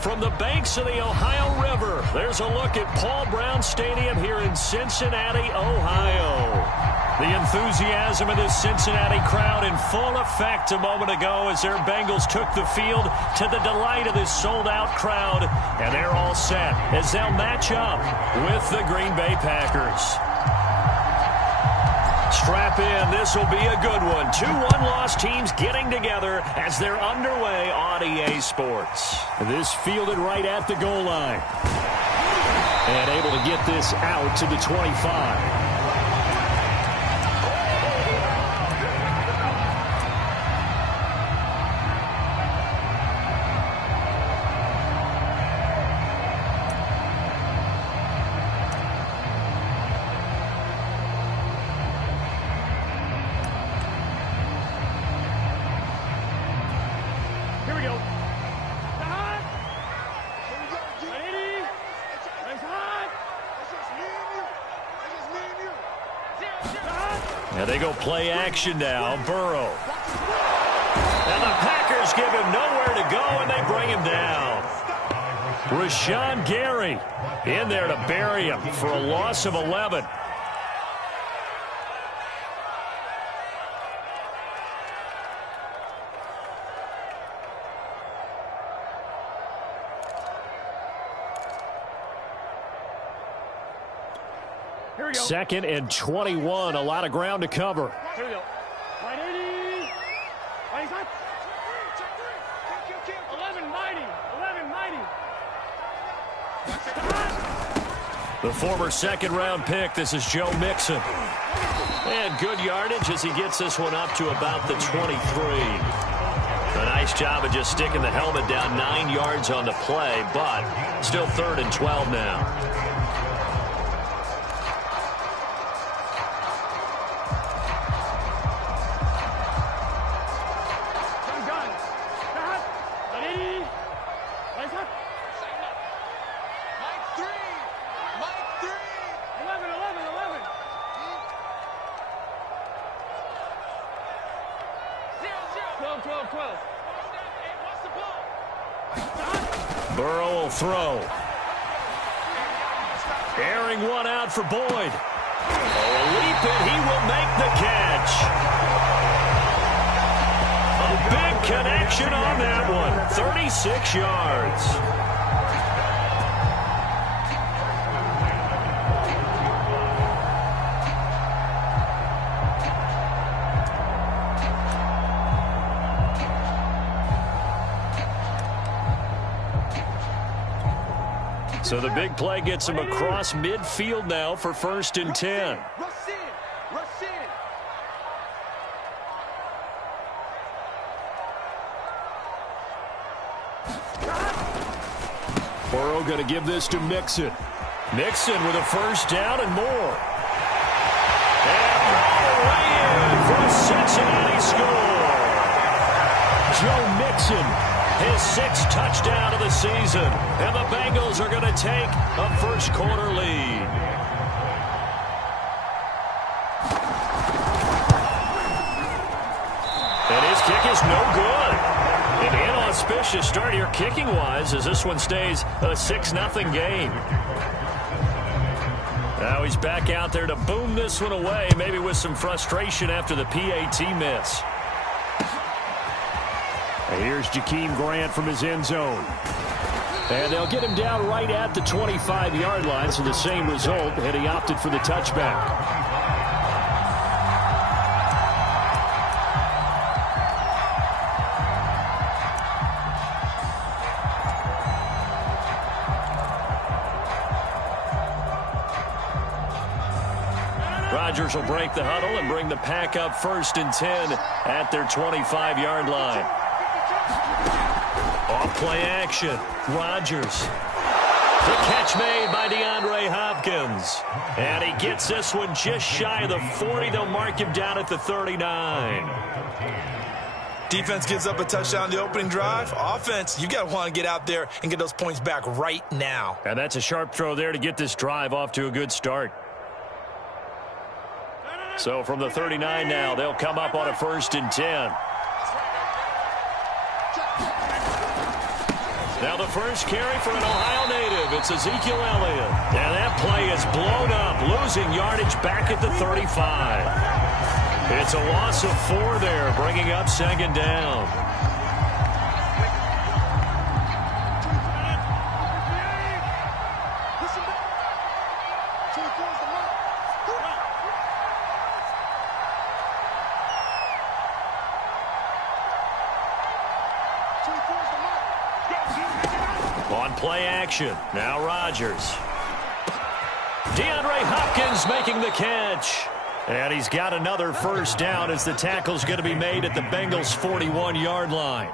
From the banks of the Ohio River, there's a look at Paul Brown Stadium here in Cincinnati, Ohio. The enthusiasm of this Cincinnati crowd in full effect a moment ago as their Bengals took the field to the delight of this sold-out crowd. And they're all set as they'll match up with the Green Bay Packers. Strap in. This will be a good one. Two one-loss teams getting together as they're underway on EA Sports. This fielded right at the goal line. And able to get this out to the 25. And they go play action now. Burrow. And the Packers give him nowhere to go, and they bring him down. Rashawn Gary in there to bury him for a loss of 11. Second and 21. A lot of ground to cover. Here we go. 180. 11 mighty. 11 mighty. The former second-round pick. This is Joe Mixon. And good yardage as he gets this one up to about the 23. A nice job of just sticking the helmet down 9 yards on the play, but still 3rd and 12 now. Burrow will throw. Airing one out for Boyd. Oh, a leap, and he will make the catch. A big connection on that one. 36 yards. So the big play gets him across midfield now for 1st and 10. Burrow going to give this to Mixon. Mixon with a 1st down and more. And all way in for a Cincinnati score. Joe Mixon. His 6th touchdown of the season. And the Bengals are going to take a first-quarter lead. And his kick is no good. An inauspicious start here kicking-wise as this one stays a 6-0 game. Now he's back out there to boom this one away, maybe with some frustration after the PAT miss. Here's Jakeem Grant from his end zone. And they'll get him down right at the 25-yard line, so the same result, and he opted for the touchback. Rodgers will break the huddle and bring the Pack up 1st and 10 at their 25-yard line. Off play action. Rodgers. The catch made by DeAndre Hopkins. And he gets this one just shy of the 40. They'll mark him down at the 39. Defense gives up a touchdown the opening drive. Offense, you got to want to get out there and get those points back right now. And that's a sharp throw there to get this drive off to a good start. So from the 39 now, they'll come up on a 1st and 10. Now the first carry for an Ohio native. It's Ezekiel Elliott. And that play is blown up, losing yardage back at the 35. It's a loss of 4 there, bringing up second down. On play action, now Rodgers. DeAndre Hopkins making the catch. And he's got another first down as the tackle's going to be made at the Bengals' 41-yard line.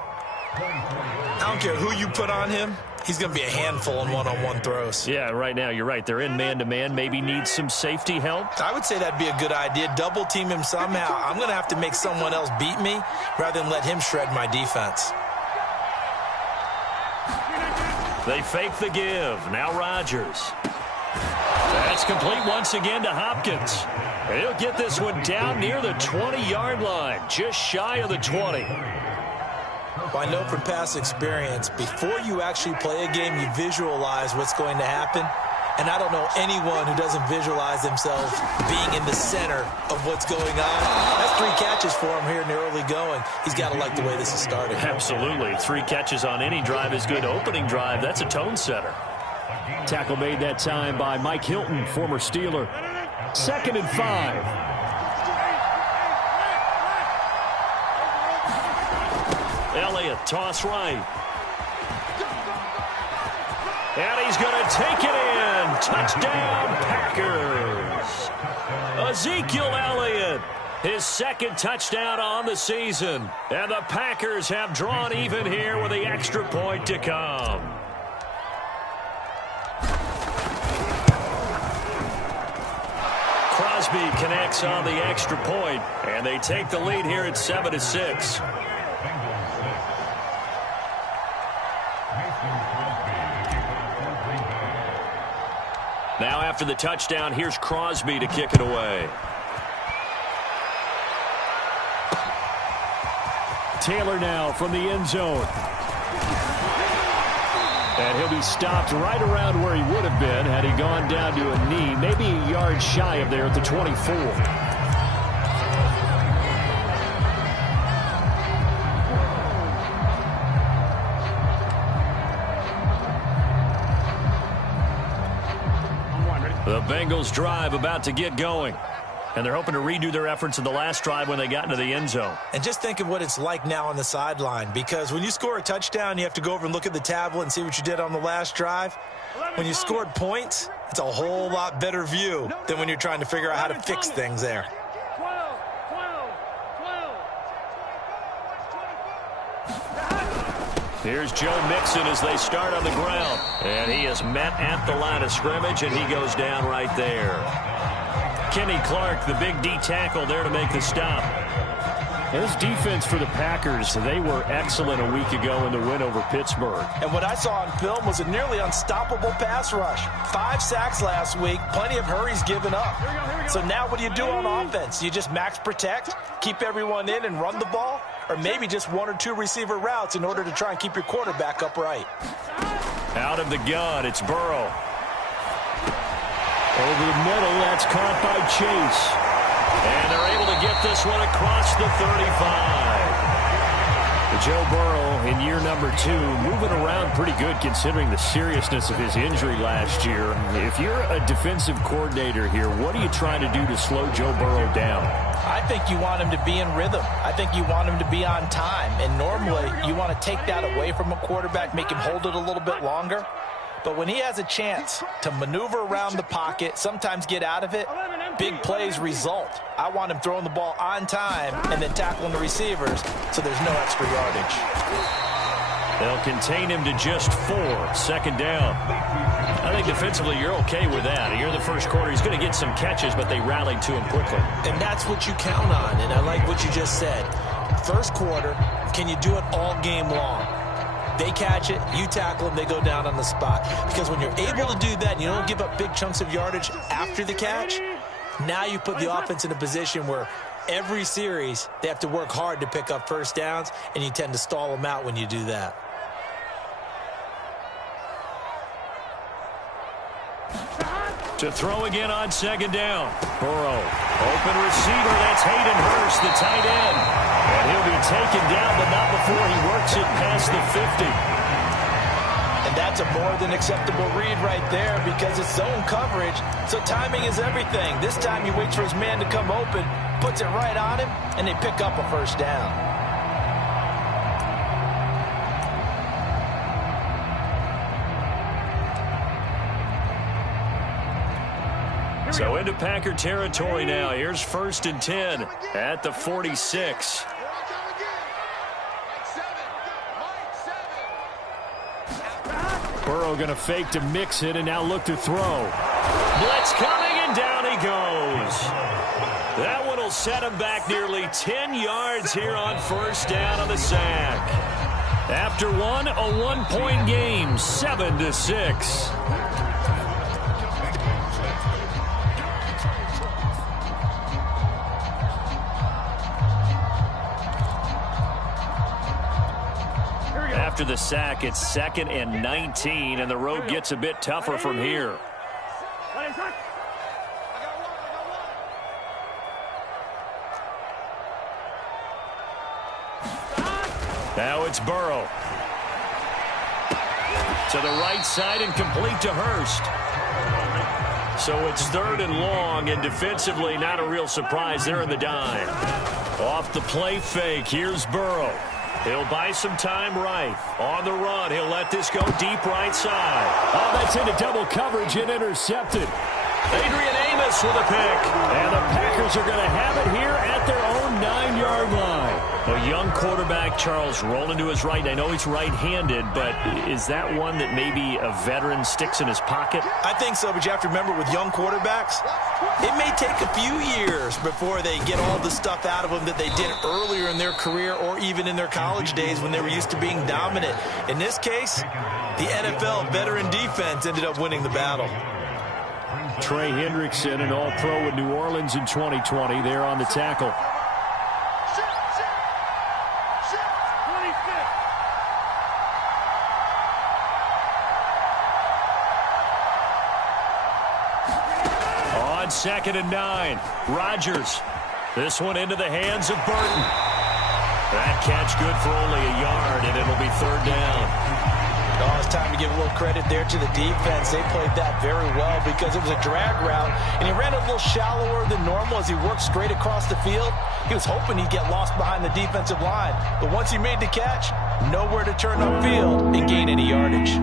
I don't care who you put on him. He's going to be a handful in one-on-one throws. Yeah, right now, you're right. They're in man-to-man. Maybe needs some safety help. I would say that'd be a good idea. Double team him somehow. I'm going to have to make someone else beat me rather than let him shred my defense. They fake the give. Now Rodgers. That's complete once again to Hopkins. And he'll get this one down near the 20-yard line, just shy of the 20. Well, I know from past experience, before you actually play a game, you visualize what's going to happen. And I don't know anyone who doesn't visualize themselves being in the center of what's going on. That's 3 catches for him here in the early going. He's got to like the way this is starting. Absolutely. 3 catches on any drive is good. Opening drive, that's a tone setter. Tackle made that time by Mike Hilton, former Steeler. 2nd and 5. Elliott, toss right. And he's going to take it in. Touchdown, Packers. Ezekiel Elliott, his 2nd touchdown on the season. And the Packers have drawn even here with the extra point to come. Crosby connects on the extra point, and they take the lead here at 7-6. Now after the touchdown, here's Crosby to kick it away. Taylor now from the end zone. And he'll be stopped right around where he would have been had he gone down to a knee, maybe a yard shy of there at the 24. The Bengals drive about to get going. And they're hoping to redo their efforts in the last drive when they got into the end zone. And just think of what it's like now on the sideline, because when you score a touchdown, you have to go over and look at the tablet and see what you did on the last drive. When you scored points, it's a whole lot better view than when you're trying to figure out how to fix things there. 12. Here's Joe Mixon as they start on the ground. And he is met at the line of scrimmage, and he goes down right there. Kenny Clark, the big D tackle there to make the stop. This defense for the Packers, they were excellent a week ago in the win over Pittsburgh. And what I saw on film was a nearly unstoppable pass rush. 5 sacks last week, plenty of hurries given up. Here we go. So now what do you do on offense? You just max protect, keep everyone in and run the ball? Or maybe just 1 or 2 receiver routes in order to try and keep your quarterback upright? Out of the gun, it's Burrow. Over the middle, that's caught by Chase. And they're able to get this one across the 35. Joe Burrow in year number 2, moving around pretty good considering the seriousness of his injury last year. If you're a defensive coordinator here, what are you trying to do to slow Joe Burrow down? I think you want him to be in rhythm. I think you want him to be on time. And normally, you want to take that away from a quarterback, make him hold it a little bit longer. But when he has a chance to maneuver around the pocket, sometimes get out of it, big plays result. I want him throwing the ball on time and then tackling the receivers so there's no extra yardage. They'll contain him to just 4, 2nd down. I think defensively you're okay with that. You're the first quarter. He's going to get some catches, but they rallied to him quickly. And that's what you count on, and I like what you just said. First quarter, can you do it all game long? They catch it, you tackle them, they go down on the spot. Because when you're able to do that and you don't give up big chunks of yardage after the catch, now you put the offense in a position where every series they have to work hard to pick up first downs, and you tend to stall them out when you do that. To throw again on second down. Burrow, open receiver. That's Hayden Hurst, the tight end. And he'll be taken down, but not before he works it past the 50. And that's a more than acceptable read right there because it's zone coverage, so timing is everything. This time he waits for his man to come open, puts it right on him, and they pick up a first down. So into Packer territory now. Here's 1st and 10 at the 46. Burrow going to fake to mix it and now look to throw. Blitz coming and down he goes. That one will set him back nearly 10 yards here on 1st down on the sack. After one, a 1-point game, 7-6. After the sack, it's 2nd and 19, and the road gets a bit tougher from here. Now it's Burrow. To the right side and complete to Hurst. So it's 3rd and long, and defensively not a real surprise. They're in the dime. Off the play fake, here's Burrow. He'll buy some time right. On the run, he'll let this go deep right side. Oh, that's into double coverage and intercepted. Adrian Amos with a pick. And the Packers are going to have it here at their own 9-yard line. A young quarterback, Charles, rolling to his right. I know he's right-handed, but is that one that maybe a veteran sticks in his pocket? I think so, but you have to remember with young quarterbacks, it may take a few years before they get all the stuff out of them that they did earlier in their career or even in their college days when they were used to being dominant. In this case, the NFL veteran defense ended up winning the battle. Trey Hendrickson, an all-pro in New Orleans in 2020. There on the tackle. On 2nd and 9, Rodgers. This one into the hands of Burton. That catch good for only a yard, and it'll be 3rd down. Oh, it's time to give a little credit there to the defense. They played that very well because it was a drag route, and he ran a little shallower than normal as he worked straight across the field. He was hoping he'd get lost behind the defensive line, but once he made the catch, nowhere to turn upfield and gain any yardage.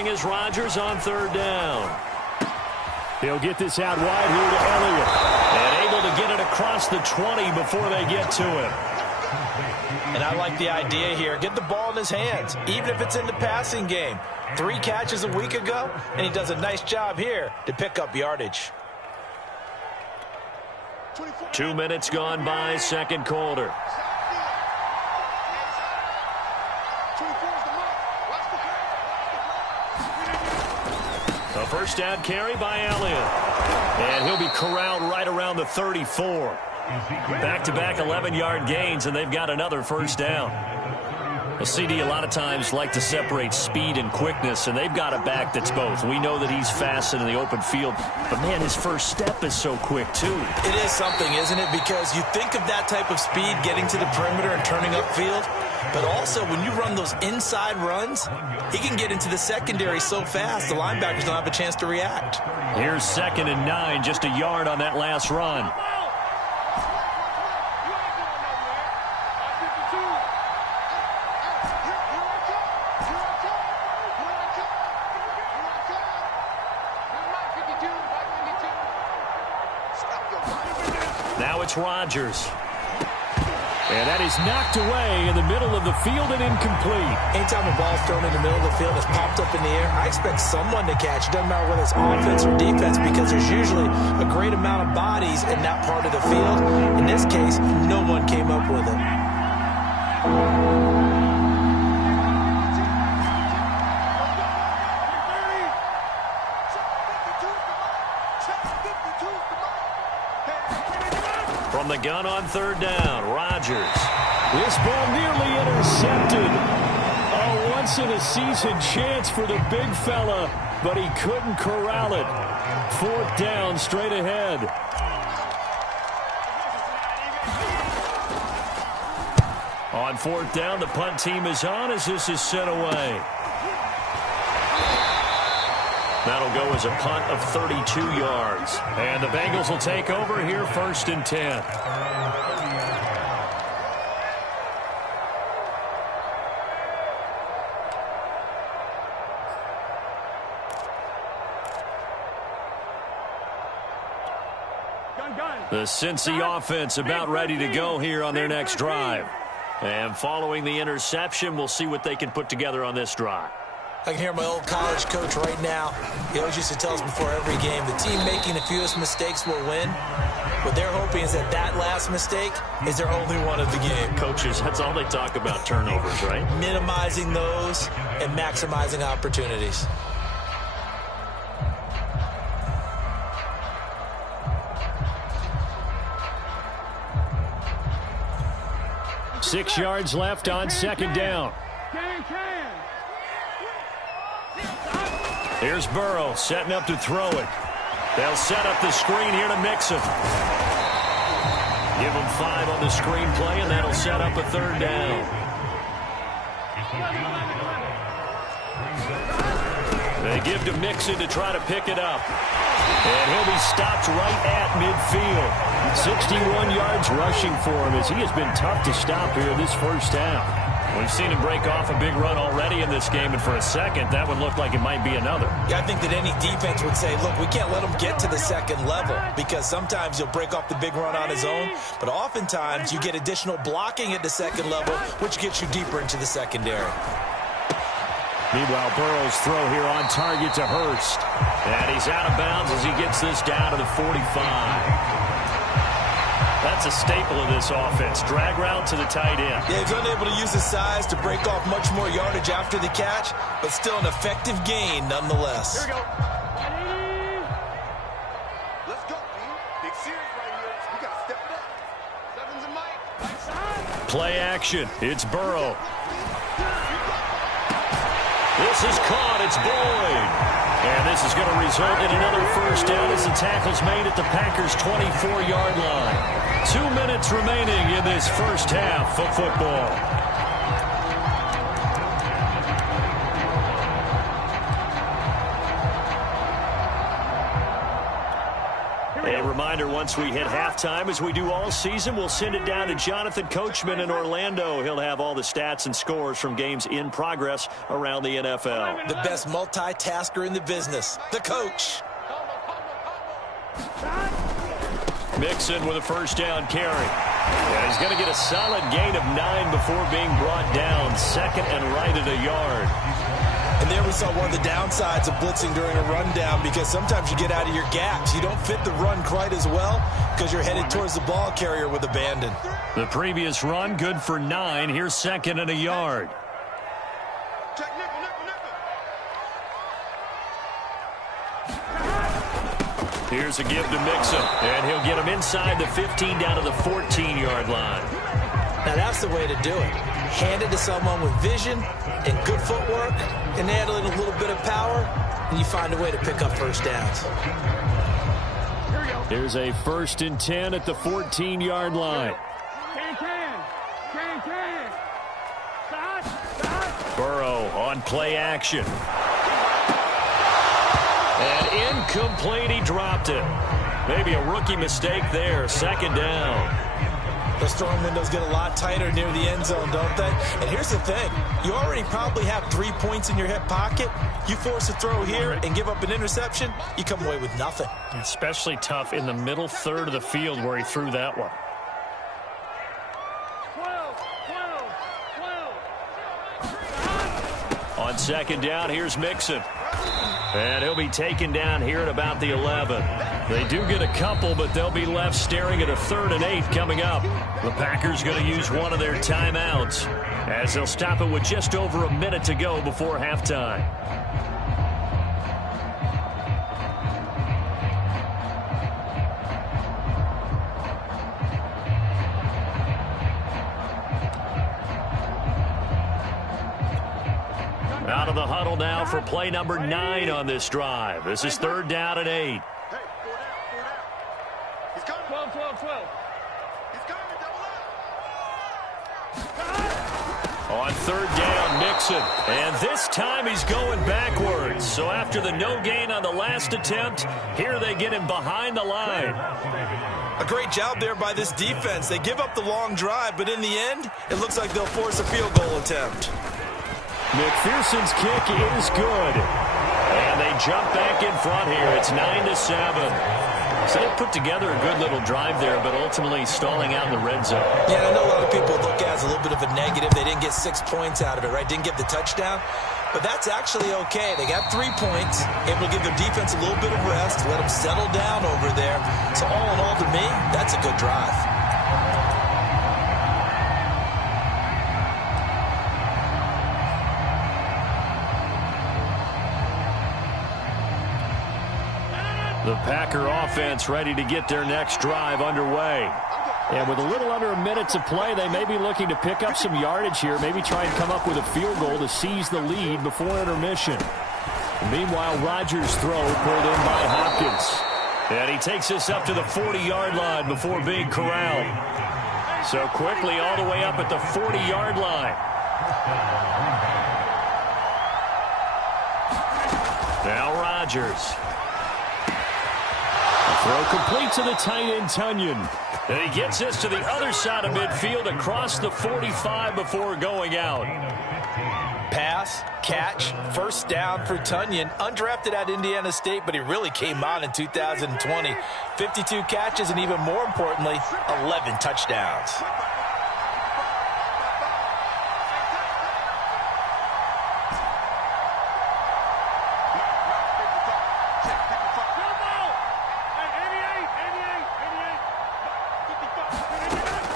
Is Rodgers on 3rd down. He'll get this out wide here to Elliott. And able to get it across the 20 before they get to him. And I like the idea here. Get the ball in his hands, even if it's in the passing game. 3 catches a week ago, and he does a nice job here to pick up yardage. 2 minutes gone by, 2nd quarter. A 1st down carry by Elliott. And he'll be corralled right around the 34. Back-to-back 11-yard gains, and they've got another 1st down. A CD a lot of times like to separate speed and quickness, and they've got a back that's both. We know that he's fast in the open field, but, man, his first step is so quick, too. It is something, isn't it? Because you think of that type of speed getting to the perimeter and turning upfield, but also when you run those inside runs, he can get into the secondary so fast the linebackers don't have a chance to react. Here's 2nd and 9, just a yard on that last run. Now it's Rodgers. And that is knocked away in the middle of the field and incomplete. Anytime a ball's thrown in the middle of the field, it's popped up in the air, I expect someone to catch. It doesn't matter whether it's offense or defense because there's usually a great amount of bodies in that part of the field. In this case, no one came up with it. From the gun on third down, Rodgers. This ball nearly intercepted. A once-in-a-season chance for the big fella, but he couldn't corral it. Fourth down, straight ahead. On fourth down, the punt team is on as this is sent away. That'll go as a punt of 32 yards. And the Bengals will take over here, 1st and 10. The Cincy offense about ready to go here on their next drive. And following the interception, we'll see what they can put together on this drive. I can hear my old college coach right now. He always used to tell us before every game, the team making the fewest mistakes will win. What they're hoping is that that last mistake is their only one of the game. Coaches, that's all they talk about, turnovers, right? Minimizing those and maximizing opportunities. Six yards left on second down. Here's Burrow setting up to throw it. They'll set up the screen here to Mixon. Give him 5 on the screen play, and that'll set up a third down. They give to Mixon to try to pick it up. And he'll be stopped right at midfield. 61 yards rushing for him as he has been tough to stop here this first half. We've seen him break off a big run already in this game, and for a second, that would look like it might be another. Yeah, I think that any defense would say, look, we can't let him get to the second level because sometimes he'll break off the big run on his own, but oftentimes you get additional blocking at the second level, which gets you deeper into the secondary. Meanwhile, Burrow's throw here on target to Hurst. And he's out of bounds as he gets this down to the 45. That's a staple of this offense. Drag route to the tight end. Yeah, he's unable to use his size to break off much more yardage after the catch, but still an effective gain nonetheless. Here we go. Let's go, man. Big series right here. We got to step it up. Sevens and Mike. Play action. It's Burrow. This is caught. It's Boyd. And this is going to result in another first down as the tackle's made at the Packers' 24-yard line. 2 minutes remaining in this first half of football. A reminder, once we hit halftime, as we do all season, we'll send it down to Jonathan Coachman in Orlando. He'll have all the stats and scores from games in progress around the NFL. The best multitasker in the business, the coach. Mixon with a first down carry. And he's going to get a solid gain of 9 before being brought down. Second and right at a yard. And there we saw one of the downsides of blitzing during a rundown because sometimes you get out of your gaps. You don't fit the run quite as well because you're headed towards the ball carrier with abandon. The previous run good for 9. Here's second and a yard. Check nickel, nickel, nickel. Here's a give to Mixon. And he'll get him inside the 15 down to the 14-yard line. Now that's the way to do it. Hand it to someone with vision and good footwork and add in a little bit of power, and you find a way to pick up first downs. Here's a 1st and 10 at the 14-yard line. Burrow on play action. And incomplete, he dropped it. Maybe a rookie mistake there. Second down. Those throwing windows get a lot tighter near the end zone, don't they? And here's the thing. You already probably have 3 points in your hip pocket. You force a throw here and give up an interception, you come away with nothing. Especially tough in the middle third of the field where he threw that one. 12. On second down, here's Mixon. And he'll be taken down here at about the 11. They do get a couple, but they'll be left staring at a 3rd and 8 coming up. The Packers going to use one of their timeouts as they'll stop it with just over a minute to go before halftime. the huddle now for play number 9 on this drive. This is 3rd down and 8. Hey, 4 down. He's coming. 12, 12, 12. He's coming. Double up. On 3rd down, Mixon. And this time he's going backwards. So after the no gain on the last attempt, here they get him behind the line. A great job there by this defense. They give up the long drive, but in the end, it looks like they'll force a field goal attempt. McPherson's kick is good. And they jump back in front here. It's 9-7. So they put together a good little drive there, but ultimately stalling out in the red zone. Yeah, I know a lot of people look at it as a little bit of a negative. They didn't get 6 points out of it, right? Didn't get the touchdown. But that's actually okay. They got 3 points, able to give their defense a little bit of rest, let them settle down over there. So all in all, to me, that's a good drive. The Packer offense ready to get their next drive underway. And with a little under a minute to play, they may be looking to pick up some yardage here, maybe try and come up with a field goal to seize the lead before intermission. Meanwhile, Rodgers' throw pulled in by Hopkins. And he takes us up to the 40-yard line before being corralled. So quickly all the way up at the 40-yard line. Now Rodgers. Throw complete to the tight end, Tunyon. And he gets us to the other side of midfield across the 45 before going out. Pass, catch, first down for Tunyon. Undrafted at Indiana State, but he really came on in 2020. 52 catches, and even more importantly, 11 touchdowns.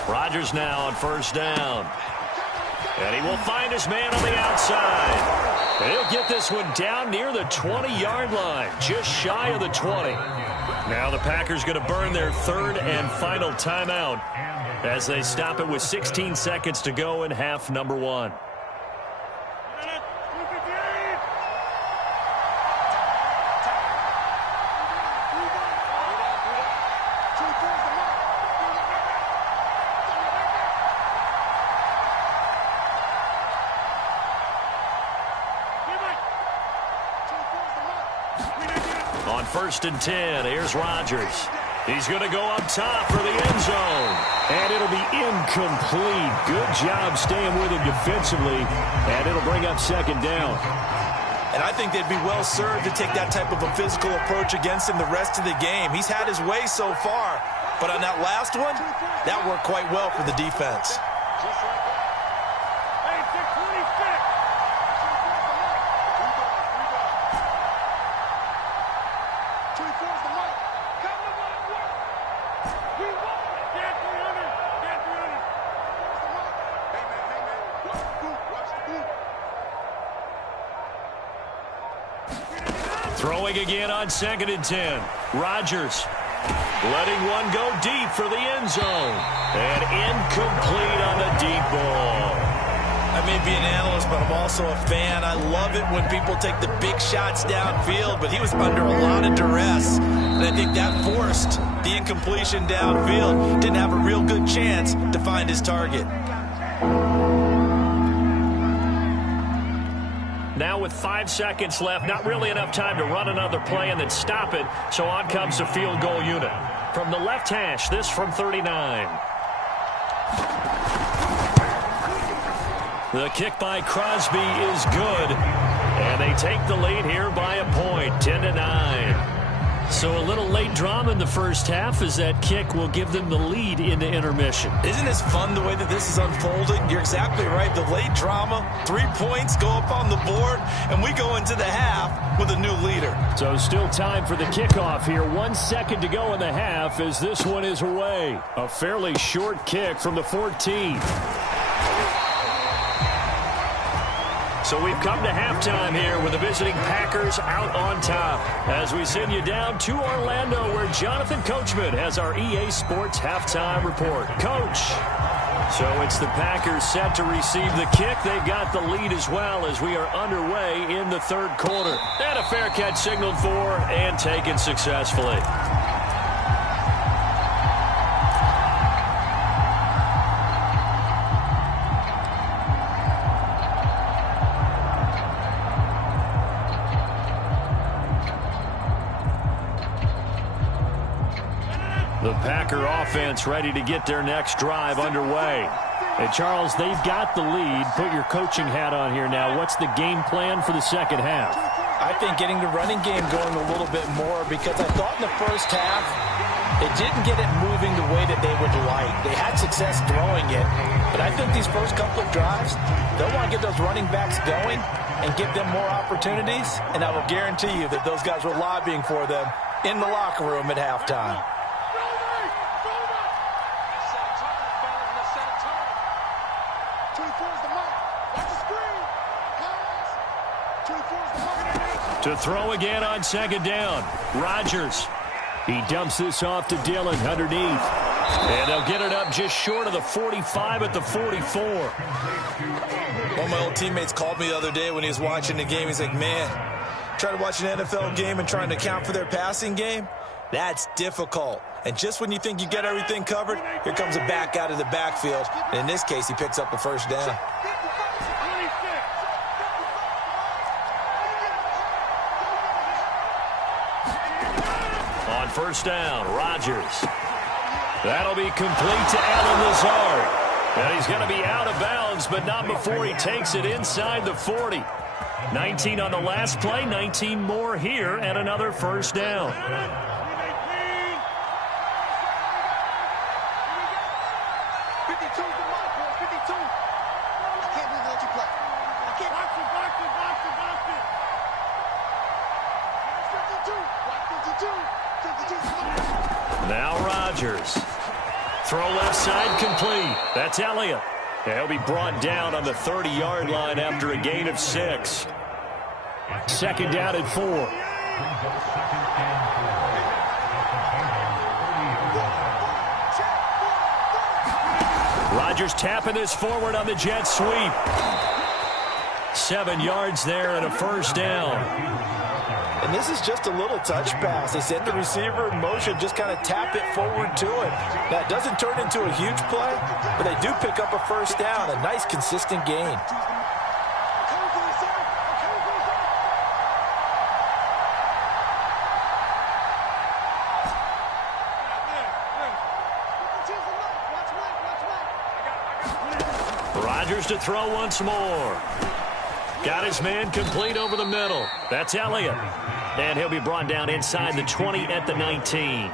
Rodgers now on first down. And he will find his man on the outside. And he'll get this one down near the 20-yard line, just shy of the 20. Now the Packers going to burn their 3rd and final timeout as they stop it with 16 seconds to go in half number 1. On 1st and 10, here's Rodgers. He's going to go up top for the end zone. And it'll be incomplete. Good job staying with him defensively. And it'll bring up 2nd down. And I think they'd be well served to take that type of a physical approach against him the rest of the game. He's had his way so far. But on that last one, that worked quite well for the defense. Throwing again on 2nd and 10. Rodgers letting one go deep for the end zone. And incomplete on the deep ball. I may be an analyst, but I'm also a fan. I love it when people take the big shots downfield, but he was under a lot of duress. And I think that forced the incompletion downfield. Didn't have a real good chance to find his target. Now with 5 seconds left, not really enough time to run another play and then stop it. So on comes the field goal unit. From the left hash, this from 39. The kick by Crosby is good. And they take the lead here by a point, 10-9. So a little late drama in the first half as that kick will give them the lead into intermission. Isn't this fun the way that this is unfolding? You're exactly right. The late drama, 3 points go up on the board, and we go into the half with a new leader. So still time for the kickoff here. 1 second to go in the half as this one is away. A fairly short kick from the 14. So we've come to halftime here with the visiting Packers out on top as we send you down to Orlando where Jonathan Coachman has our EA Sports halftime report. Coach. So it's the Packers set to receive the kick. They've got the lead as well as we are underway in the third quarter. And a fair catch signaled for and taken successfully. The Packer offense ready to get their next drive underway. And, Charles, they've got the lead. Put your coaching hat on here now. What's the game plan for the second half? I think getting the running game going a little bit more, because I thought in the first half it didn't get it moving the way that they would like. They had success throwing it, but I think these first couple of drives, they'll want to get those running backs going and give them more opportunities, and I will guarantee you that those guys were lobbying for them in the locker room at halftime. To throw again on second down. Rodgers. He dumps this off to Dillon underneath. And they'll get it up just short of the 45 at the 44. One of my old teammates called me the other day when he was watching the game. He's like, man, trying to watch an NFL game and trying to account for their passing game, that's difficult. And just when you think you get everything covered, here comes a back out of the backfield. And in this case, he picks up the first down. On first down, Rodgers. That'll be complete to Allen Lazard. And he's going to be out of bounds, but not before he takes it inside the 40. 19 on the last play, 19 more here, and another first down. Now Rodgers. Throw left side complete. That's Elliott. He'll be brought down on the 30-yard line after a gain of 6. Second down at 4. Rodgers tapping this forward on the jet sweep. 7 yards there and a first down. And this is just a little touch pass. They send the receiver in motion, just kind of tap it forward to it. Now, it doesn't turn into a huge play, but they do pick up a first down, a nice, consistent gain. Rodgers to throw once more. Got his man complete over the middle. That's Elliott. And he'll be brought down inside the 20 at the 19.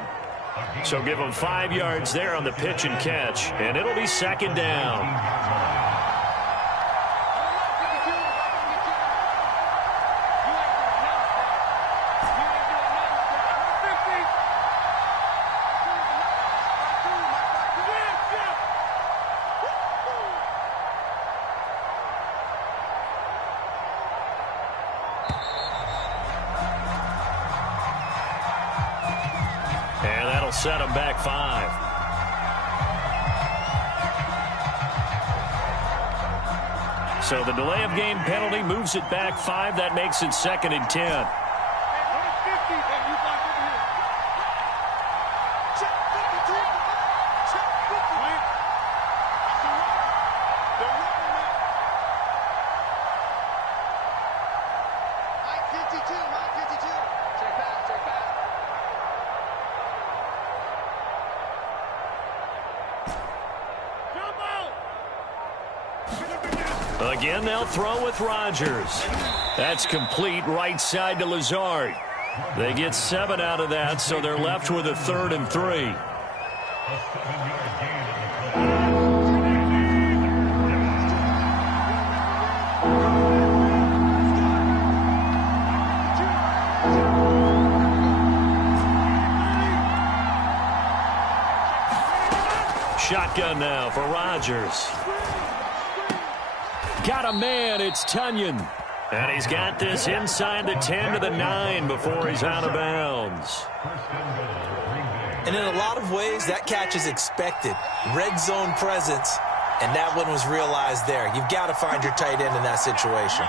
So give him 5 yards there on the pitch and catch. And it'll be second down. Set him back 5. So the delay of game penalty moves it back 5. That makes it second and 10. Again, they'll throw with Rodgers. That's complete right side to Lazard. They get 7 out of that, so they're left with a 3rd and 3. Shotgun now for Rodgers. Got a man, it's Tunyon. And he's got this inside the 10 to the 9 before he's out of bounds. And in a lot of ways, that catch is expected. Red zone presence. And that one was realized there. You've got to find your tight end in that situation.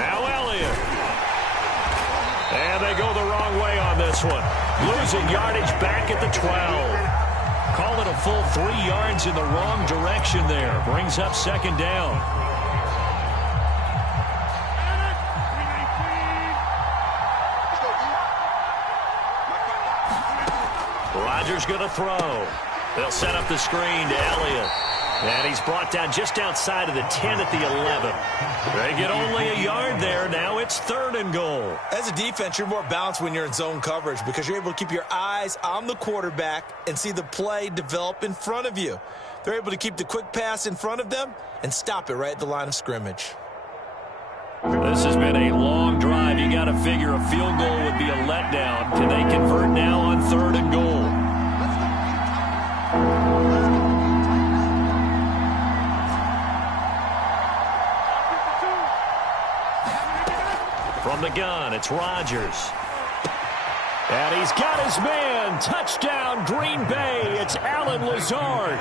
Now Elliott. And they go the wrong way on this one. Losing yardage back at the 12. Call it a full 3 yards in the wrong direction there. Brings up second down. Rodgers going to throw. They'll set up the screen to Elliott. And he's brought down just outside of the 10 at the 11. They get only a yard there. Now it's 3rd and goal. As a defense, you're more balanced when you're in zone coverage because you're able to keep your eyes on the quarterback and see the play develop in front of you. They're able to keep the quick pass in front of them and stop it right at the line of scrimmage. This has been a long drive. You got to figure a field goal would be a letdown. Can they convert now on 3rd and goal? From the gun, it's Rodgers. And he's got his man. Touchdown, Green Bay. It's Allen Lazard.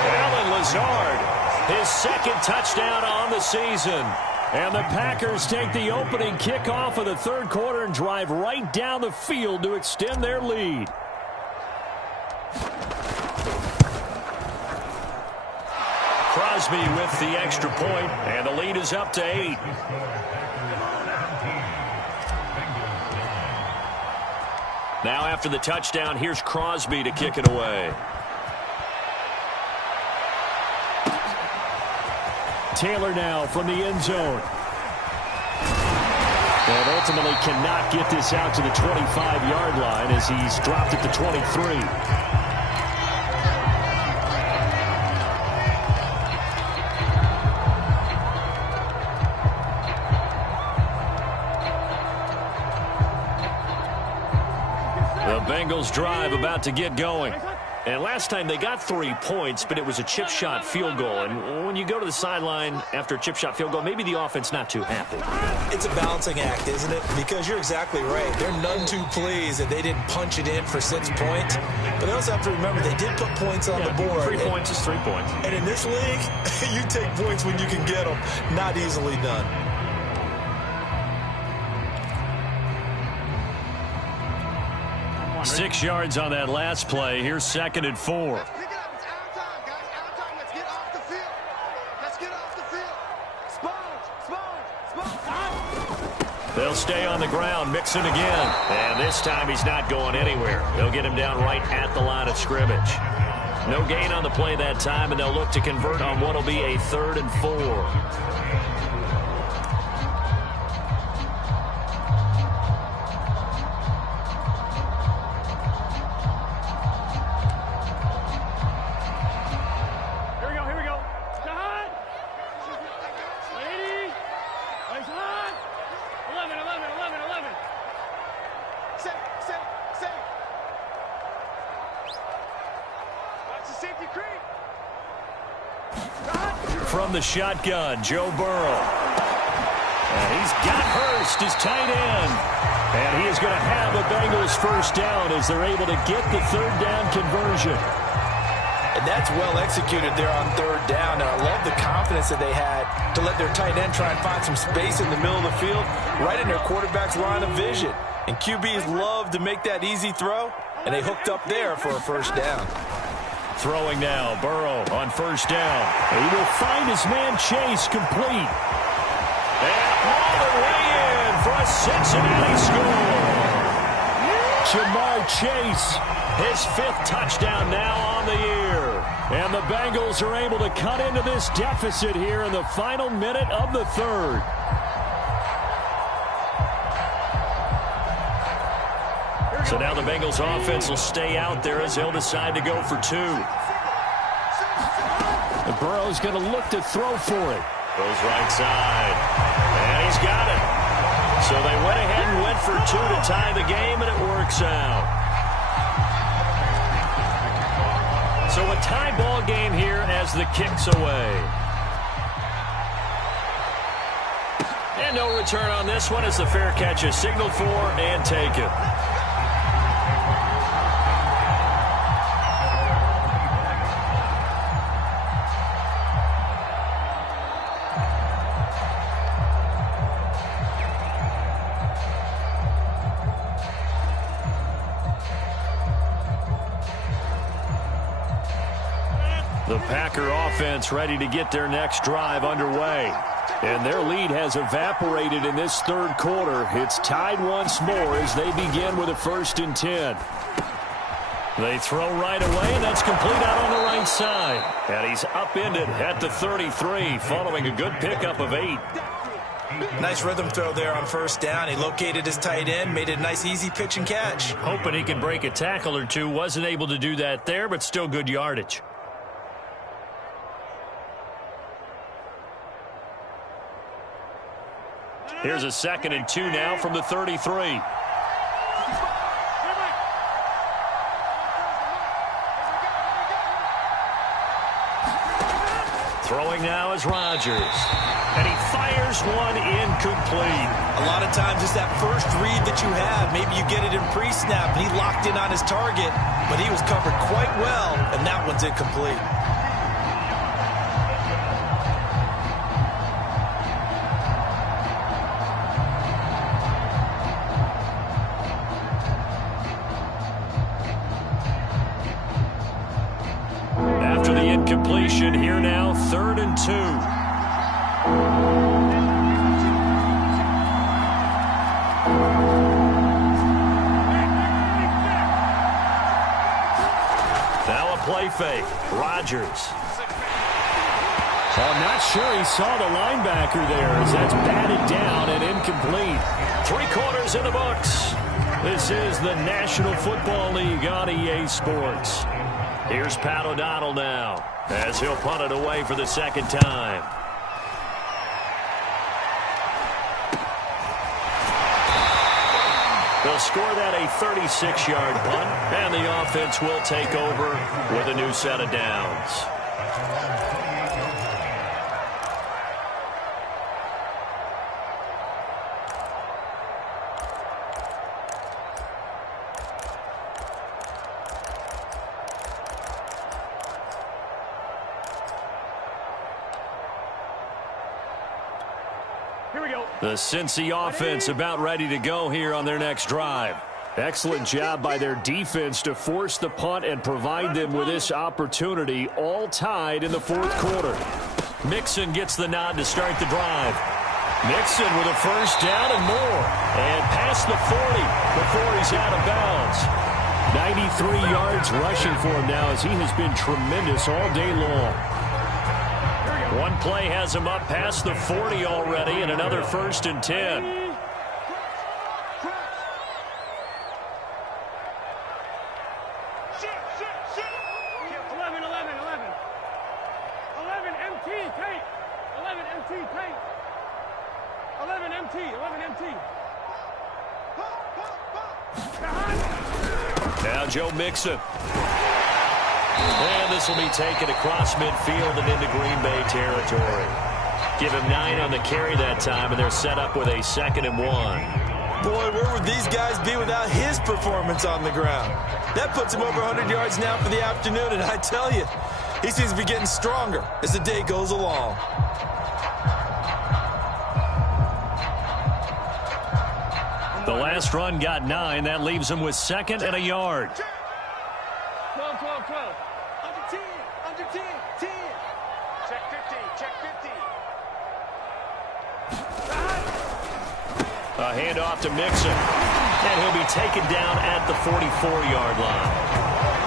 Allen Lazard, his 2nd touchdown on the season. And the Packers take the opening kickoff of the 3rd quarter and drive right down the field to extend their lead. Crosby with the extra point, and the lead is up to 8. Now after the touchdown, here's Crosby to kick it away. Taylor now from the end zone. And ultimately cannot get this out to the 25-yard line as he's dropped at the 23. Bengals drive about to get going. And last time they got 3 points, but it was a chip shot field goal. And when you go to the sideline after a chip shot field goal, maybe the offense not too happy. It's a balancing act, isn't it? Because you're exactly right. They're none too pleased that they didn't punch it in for 6 points. But they also have to remember they did put points on the board. 3 points is 3 points. And in this league, you take points when you can get them. Not easily done. Six yards on that last play. Here's 2nd and 4. Let's pick it up. It's out of time, guys. Out of time. Let's get off the field. Let's get off the field. Sponge. They'll stay on the ground, mix it again. And this time he's not going anywhere. They'll get him down right at the line of scrimmage. No gain on the play that time, and they'll look to convert on what will be a 3rd and 4. From the shotgun, Joe Burrow. And he's got Hurst, his tight end. And he is going to have the Bengals first down as they're able to get the 3rd down conversion. And that's well executed there on 3rd down. And I love the confidence that they had to let their tight end try and find some space in the middle of the field, right in their quarterback's line of vision. And QBs love to make that easy throw, and they hooked up there for a first down. Throwing now, Burrow on 1st down. He will find his man Chase complete. And all the way in for a Cincinnati score. Jamar Chase, his 5th touchdown now on the year. And the Bengals are able to cut into this deficit here in the final minute of the 3rd. So now the Bengals offense will stay out there as they'll decide to go for 2. And Burrow's going to look to throw for it. Goes right side. And he's got it. So they went ahead and went for 2 to tie the game, and it works out. So a tie ball game here as the kick's away. And no return on this one as the fair catch is signaled for and taken. The Packer offense ready to get their next drive underway. And their lead has evaporated in this third quarter. It's tied once more as they begin with a 1st and 10. They throw right away, and that's complete out on the right side. And he's upended at the 33 following a good pickup of 8. Nice rhythm throw there on 1st down. He located his tight end, made it a nice, easy pitch and catch. Hoping he can break a tackle or two. Wasn't able to do that there, but still good yardage. Here's a 2nd and 2 now from the 33. Throwing now is Rodgers. And he fires one incomplete. A lot of times it's that first read that you have. Maybe you get it in pre-snap, and he locked in on his target, but he was covered quite well, and that one's incomplete. After the incompletion, here now, 3rd and 2. Now a play fake. Rodgers. I'm not sure he saw the linebacker there as that's batted down and incomplete. 3 quarters in the books. This is the National Football League on EA Sports. Here's Pat O'Donnell now as he'll punt it away for the 2nd time. They'll score that a 36-yard punt, and the offense will take over with a new set of downs. The Cincy offense about ready to go here on their next drive. Excellent job by their defense to force the punt and provide them with this opportunity, all tied in the 4th quarter. Mixon gets the nod to start the drive. Mixon with a 1st down and more. And past the 40 before he's out of bounds. 93 yards rushing for him now as he has been tremendous all day long. One play has him up past the 40 already, and another 1st and 10. 11, MT, tape. 11, MT, tape. 11, MT, 11, MT. Now Joe Mixon. And this will be taken across midfield and into Green Bay territory. Give him 9 on the carry that time, and they're set up with a 2nd and 1. Boy, where would these guys be without his performance on the ground? That puts him over 100 yards now for the afternoon, and I tell you, he seems to be getting stronger as the day goes along. The last run got 9. That leaves him with 2nd and a yard. 12, 12, 12. Under 10, under 10, 10. Check 50, check 50. A handoff to Mixon. And he'll be taken down at the 44-yard line.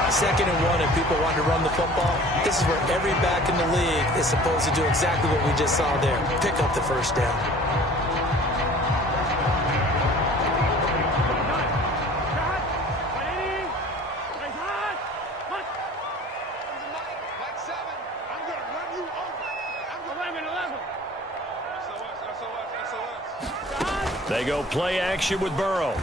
2nd and 1, and people want to run the football. This is where every back in the league is supposed to do exactly what we just saw there. Pick up the 1st down. They go play action with Burrow.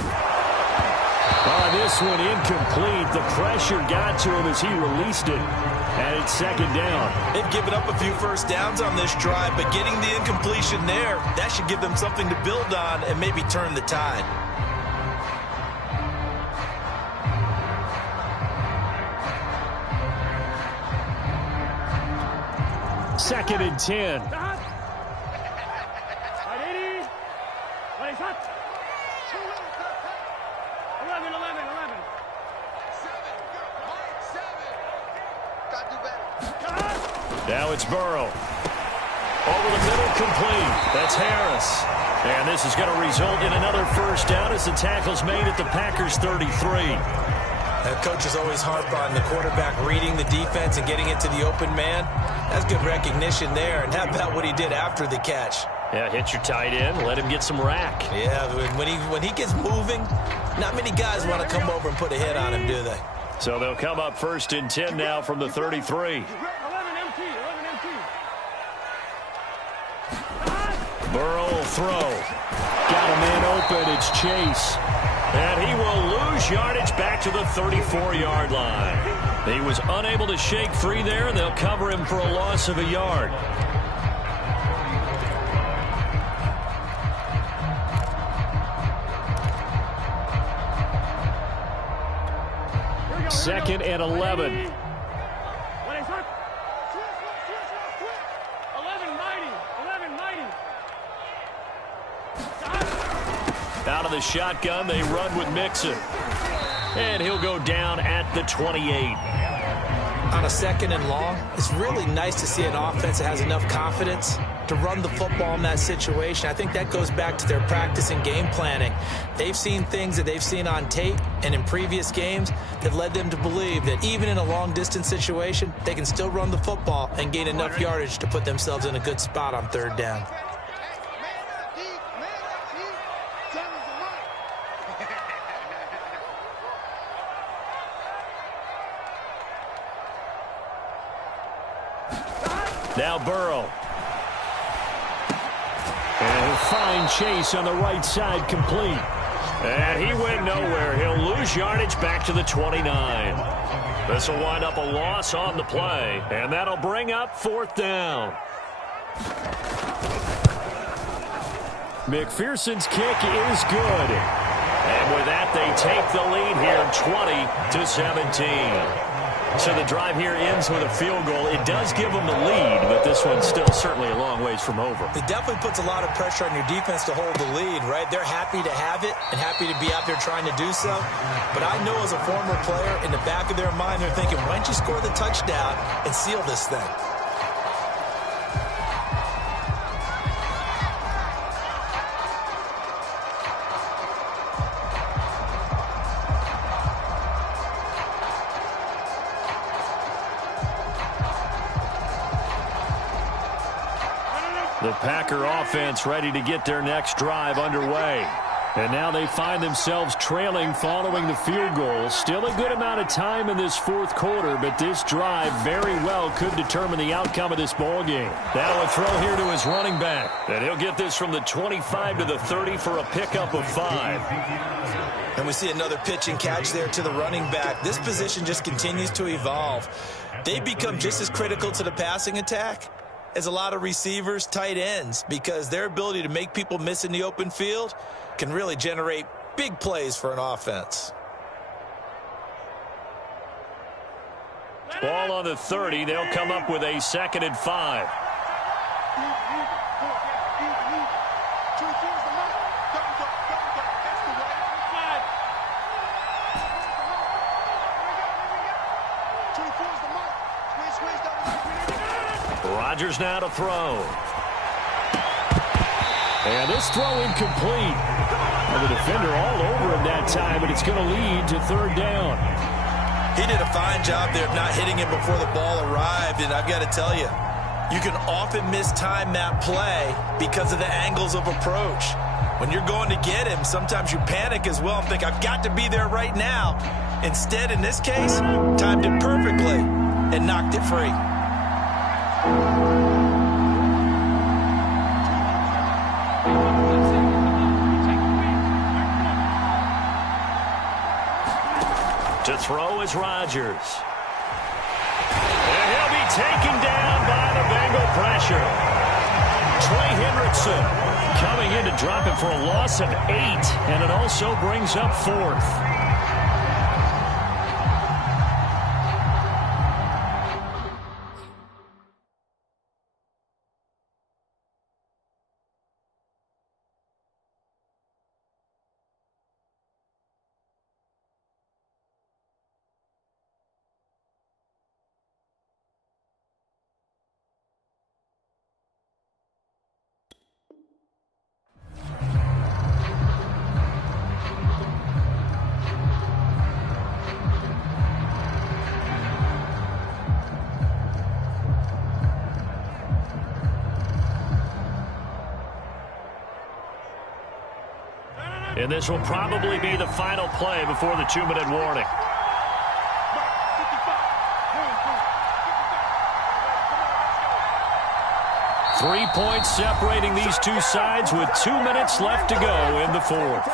This one incomplete. The pressure got to him as he released it. And it's 2nd down. They've given up a few 1st downs on this drive, but getting the incompletion there, that should give them something to build on and maybe turn the tide. Second and 10. 11, 11, 11. 7. Got to do better. Now it's Burrow. Over the middle, complete. That's Harris. And this is going to result in another first down as the tackle's made at the Packers' 33. That coach is always harp on the quarterback reading the defense and getting it to the open man. That's good recognition there. And how about what he did after the catch? Yeah, hit your tight end, let him get some rack. Yeah, when he gets moving, not many guys want to come over and put a hit on him, do they? So they'll come up 1st and 10 now from the 33. 11 MT, 11 MT. Burrow will throw. Got a man open. It's Chase. And he will lose yardage back to the 34-yard line. He was unable to shake free there, and they'll cover him for a loss of a yard. Second and 11. 11 mighty. 11 mighty. Out of the shotgun, they run with Mixon. And he'll go down at the 28. On a 2nd and long, it's really nice to see an offense that has enough confidence to run the football in that situation. I think that goes back to their practice and game planning. They've seen things that they've seen on tape and in previous games that led them to believe that even in a long-distance situation, they can still run the football and gain enough yardage to put themselves in a good spot on 3rd down. Now Burrow. And he'll find Chase on the right side, complete. And he went nowhere. He'll lose yardage back to the 29. This will wind up a loss on the play. And that'll bring up 4th down. McPherson's kick is good. And with that, they take the lead here, 20-17. So the drive here ends with a field goal. It does give them the lead, but this one's still certainly a long ways from over. It definitely puts a lot of pressure on your defense to hold the lead, right? They're happy to have it and happy to be out there trying to do so. But I know as a former player, in the back of their mind, they're thinking, why don't you score the touchdown and seal this thing? The Packer offense ready to get their next drive underway. And now they find themselves trailing following the field goal. Still a good amount of time in this 4th quarter, but this drive very well could determine the outcome of this ball game. Now a throw here to his running back. And he'll get this from the 25 to the 30 for a pickup of 5. And we see another pitch and catch there to the running back. This position just continues to evolve. They become just as critical to the passing attack as a lot of receivers, tight ends, because their ability to make people miss in the open field can really generate big plays for an offense. Ball on the 30. They'll come up with a 2nd and 5. Rodgers now to throw. And this throw incomplete. And the defender all over him that time, but it's going to lead to 3rd down. He did a fine job there of not hitting him before the ball arrived, and I've got to tell you, you can often mistime that play because of the angles of approach. When you're going to get him, sometimes you panic as well and think, I've got to be there right now. Instead, in this case, timed it perfectly and knocked it free. To throw is Rodgers. And he'll be taken down by the Bengal pressure. Trey Hendrickson coming in to drop him for a loss of 8, and it also brings up 4th. And this will probably be the final play before the 2-minute warning. Three points separating these two sides with 2 minutes left to go in the fourth.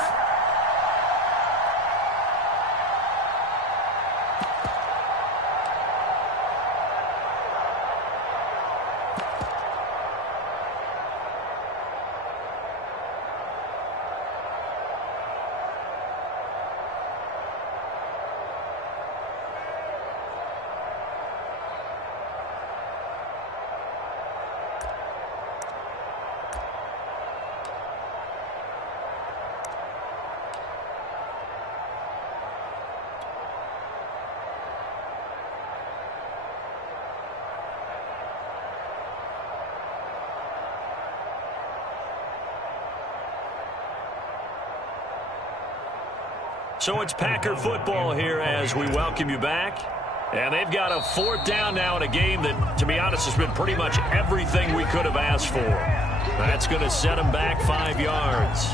So it's Packer football here as we welcome you back. And they've got a fourth down now in a game that, to be honest, has been pretty much everything we could have asked for. That's going to set them back 5 yards.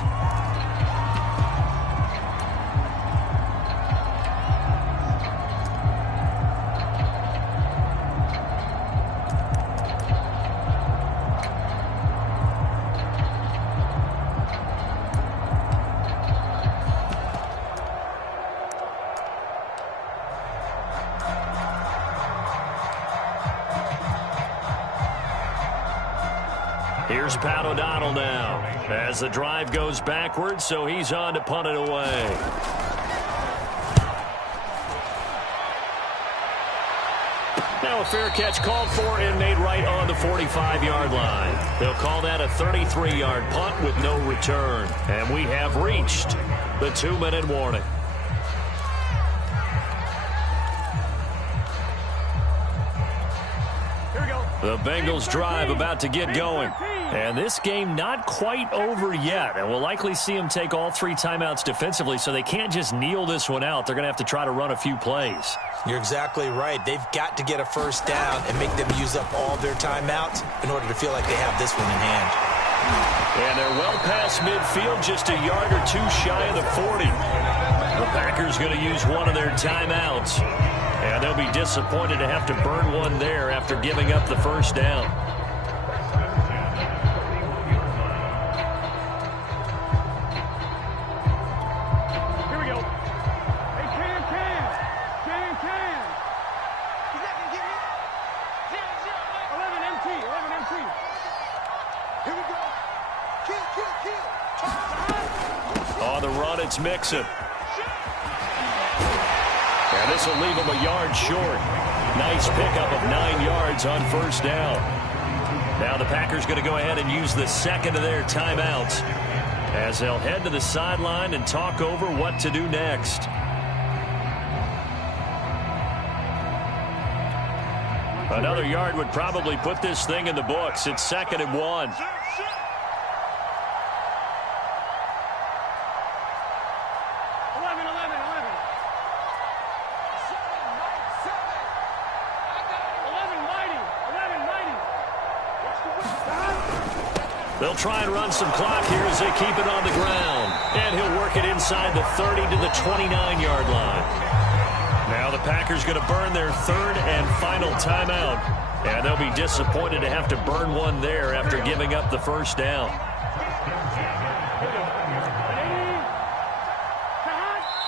Here's Pat O'Donnell now as the drive goes backwards, so he's on to punt it away. Now a fair catch called for and made right on the 45-yard line. They'll call that a 33-yard punt with no return. And we have reached the 2-minute warning. The Bengals drive about to get going. And this game not quite over yet. And we'll likely see them take all 3 timeouts defensively, so they can't just kneel this one out. They're going to have to try to run a few plays. You're exactly right. They've got to get a first down and make them use up all their timeouts in order to feel like they have this one in hand. And they're well past midfield, just a yard or 2 shy of the 40. The Packers going to use one of their timeouts. And they'll be disappointed to have to burn one there after giving up the first down. Here we go. Hey, Can. Is that going to get me? 11 MT. Here we go. Kill. On the run, it's Mixon. And this will leave him a yard short. Nice pickup of 9 yards on first down. Now the Packers going to go ahead and use the second of their timeouts as they'll head to the sideline and talk over what to do next. Another yard would probably put this thing in the books. It's 2nd and 1. They'll try and run some clock here as they keep it on the ground. And he'll work it inside the 30 to the 29-yard line. Now the Packers going to burn their 3rd and final timeout. And they'll be disappointed to have to burn one there after giving up the first down.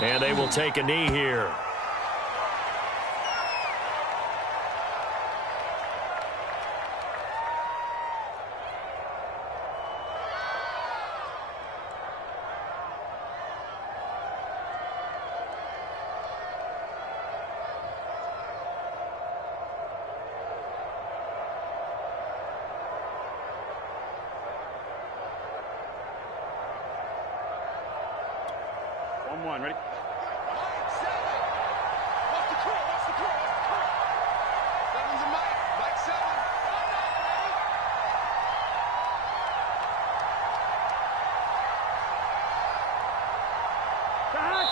And they will take a knee here. One, ready? What's the call? Seven's a Mike 7.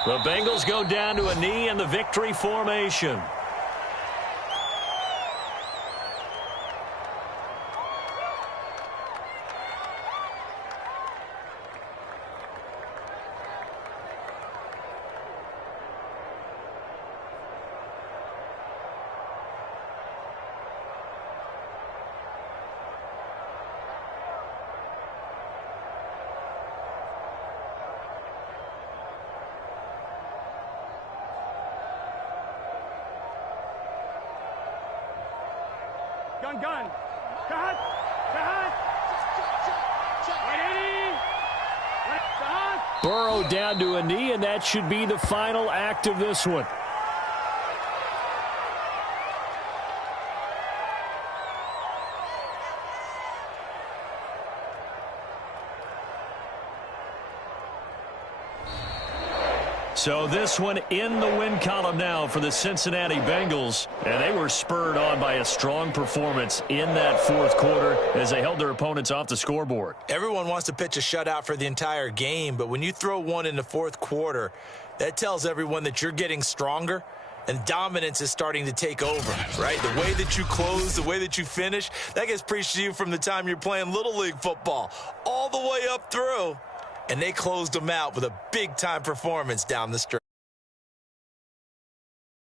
The Bengals go down to a knee in the victory formation. Gun. Cut. 180. Burrow down to a knee, and that should be the final act of this one. So this one in the win column now for the Cincinnati Bengals. And they were spurred on by a strong performance in that fourth quarter as they held their opponents off the scoreboard. Everyone wants to pitch a shutout for the entire game, but when you throw one in the fourth quarter, that tells everyone that you're getting stronger and dominance is starting to take over, right? The way that you close, the way that you finish, that gets preached to you from the time you're playing Little League football all the way up through. And they closed them out with a big-time performance down the stretch.